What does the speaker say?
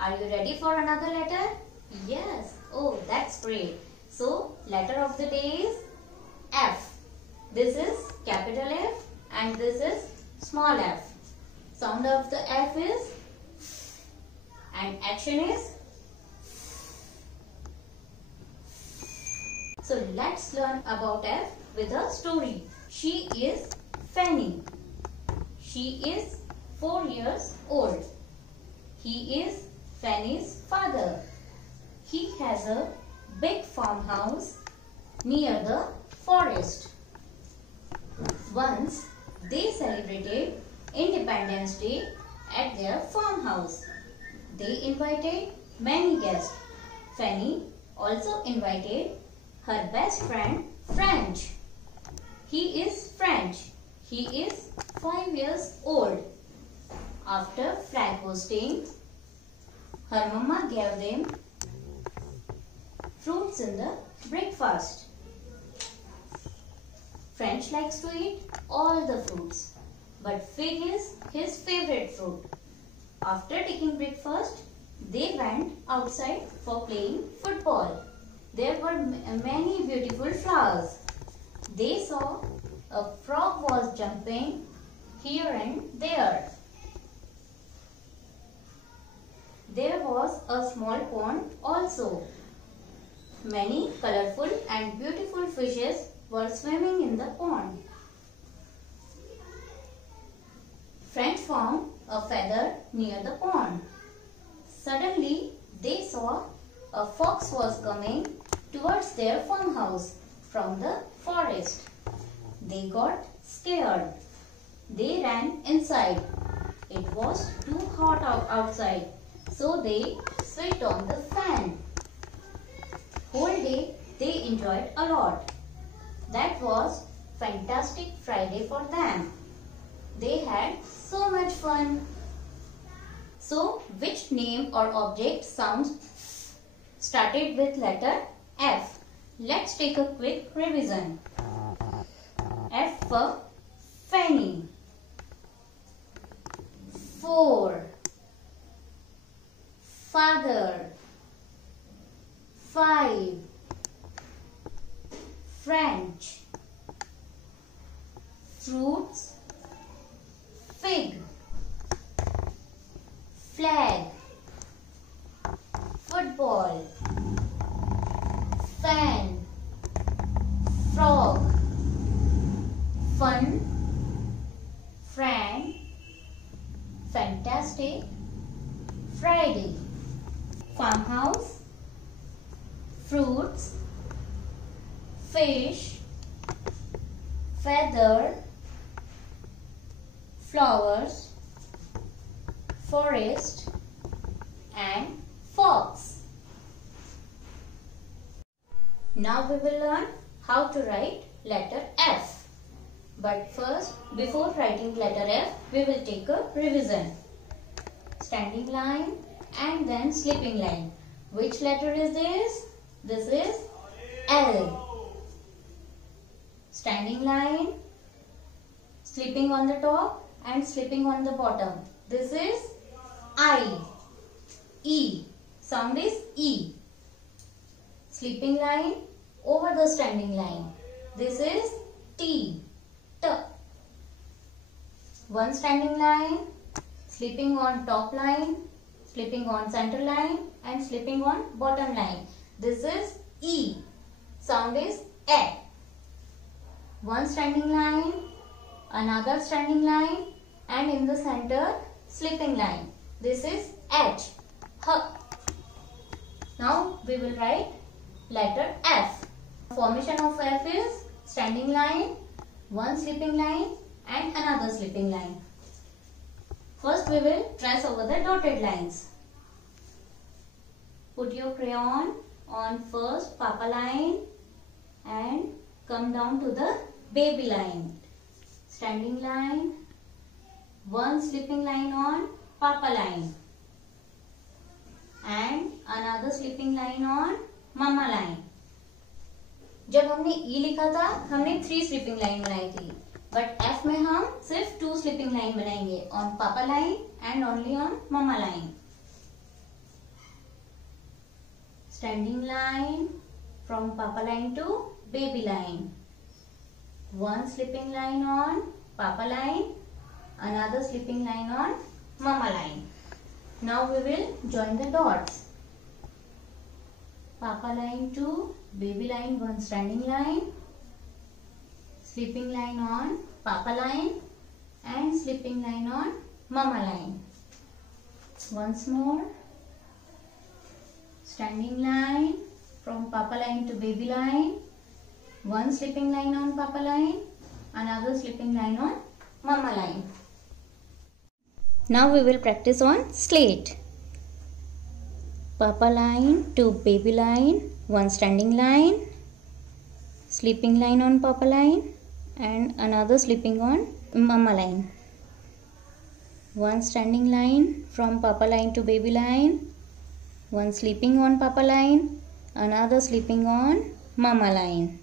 Are you ready for another letter? Yes. Oh, that's great. So, letter of the day is F. This is capital F and this is small f. Sound of the F is and action is. So, let's learn about F with a story. She is Fanny. She is 4 years old. He is Fanny's father. He has a big farmhouse near the forest. Once they celebrated Independence Day at their farmhouse. They invited many guests. Fanny also invited her best friend French. He is French. He is 5 years old. After flag hosting, her mama gave them fruits in the breakfast. French likes to eat all the fruits, but fig is his favorite fruit. After taking breakfast, they went outside for playing football. There were many beautiful flowers. They saw a frog was jumping here and there. There was a small pond also. Many colorful and beautiful fishes were swimming in the pond. French found a feather near the pond. Suddenly, they saw a fox was coming towards their farmhouse from the forest. They got scared. They ran inside. It was too hot outside, so they switched on the fan. Whole day they enjoyed a lot. That was fantastic Friday for them. They had so much fun. So, which name or object sounds started with letter F? Let's take a quick revision. F for Fanny. 4. Father. 5. French. Fruits. Fig. Flag. Football. Fan. Frog. Fun. Friend. Fantastic. Friday. Farmhouse. Fruits. Fish. Feather. Flowers. Forest and fox. Now we will learn how to write letter F. But first, before writing letter F, we will take a revision. Standing line and then sleeping line. Which letter is this? This is L. Standing line, sleeping on the top and sleeping on the bottom. This is I. E. Sound is E. Sleeping line over the standing line. This is T. T. One standing line, sleeping on top line, sleeping on center line and sleeping on bottom line. This is E. Sound is E. One standing line, another standing line and in the center sleeping line. This is H. H. Now we will write letter F. Formation of F is standing line, one sleeping line and another sleeping line. First we will trace over the dotted lines. Put your crayon on first Papa line and come down to the baby line. Standing line, one sleeping line on Papa line and another sleeping line on Mama line. जब हमने E लिखा था हमने 3 sleeping line बनाई थी, but F में हम सिर्फ 2 स्लीपिंग लाइन बनाएंगे ऑन पापा line and only on mama line. standing line from papa line to baby line. One slipping line on papa line, another slipping line on mama line. Now we will join the dots. Papa line to baby line, one standing line, slipping line on papa line and slipping line on mama line. Once more, standing line from papa line to baby line, one slipping line on papa line, another slipping line on mama line. Now we will practice on slate. Papa line to baby line, one standing line, slipping line on papa line and another slipping on mama line. One standing line from papa line to baby line, one slipping on papa line, another slipping on mama line.